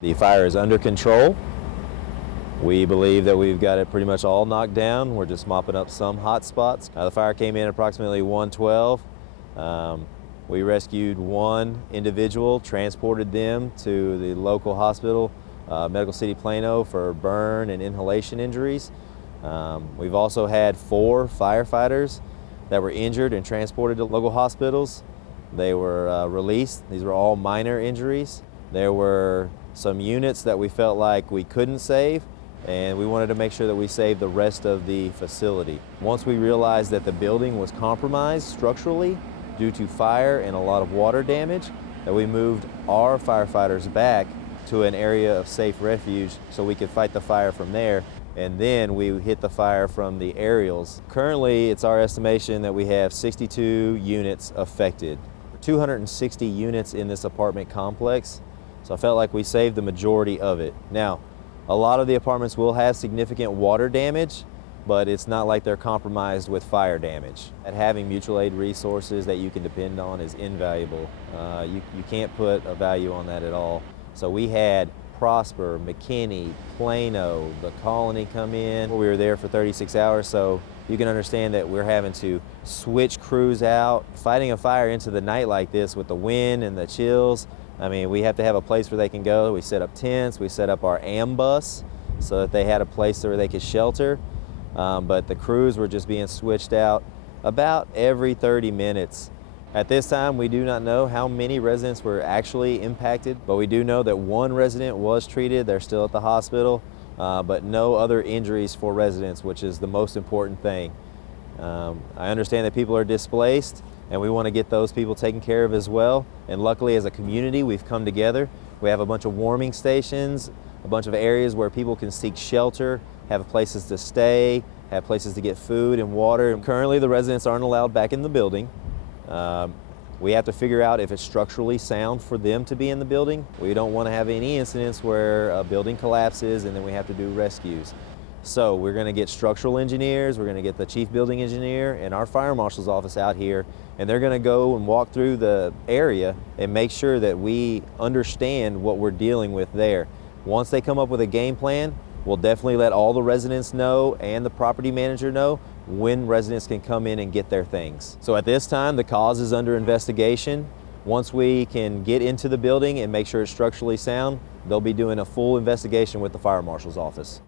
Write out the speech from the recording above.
The fire is under control. We believe that we've got it pretty much all knocked down. We're just mopping up some hot spots. The fire came in approximately 1:12. We rescued one individual, transported them to the local hospital, Medical City Plano, for burn and inhalation injuries. We've also had 4 firefighters that were injured and transported to local hospitals. They were released. These were all minor injuries. There were some units that we felt like we couldn't save, and we wanted to make sure that we saved the rest of the facility. Once we realized that the building was compromised structurally due to fire and a lot of water damage, that we moved our firefighters back to an area of safe refuge so we could fight the fire from there, and then we hit the fire from the aerials. Currently, it's our estimation that we have 62 units affected. 260 units in this apartment complex, so I felt like we saved the majority of it. Now, a lot of the apartments will have significant water damage, but it's not like they're compromised with fire damage. And having mutual aid resources that you can depend on is invaluable. You can't put a value on that at all. So we had Prosper, McKinney, Plano, the Colony come in. We were there for 36 hours, so you can understand that we're having to switch crews out. Fighting a fire into the night like this with the wind and the chills, I mean, we have to have a place where they can go. We set up tents, we set up our ambus so that they had a place where they could shelter. But the crews were just being switched out about every 30 minutes. At this time, we do not know how many residents were actually impacted, but we do know that one resident was treated. They're still at the hospital, but no other injuries for residents, which is the most important thing. I understand that people are displaced, and we want to get those people taken care of as well. And luckily, as a community, we've come together. We have a bunch of warming stations, a bunch of areas where people can seek shelter, have places to stay, have places to get food and water. Currently, the residents aren't allowed back in the building. We have to figure out if it's structurally sound for them to be in the building. We don't want to have any incidents where a building collapses and then we have to do rescues. So we're going to get structural engineers, we're going to get the chief building engineer and our fire marshal's office out here, and they're going to go and walk through the area and make sure that we understand what we're dealing with there. Once they come up with a game plan, we'll definitely let all the residents know and the property manager know when residents can come in and get their things. So at this time, the cause is under investigation. Once we can get into the building and make sure it's structurally sound, they'll be doing a full investigation with the fire marshal's office.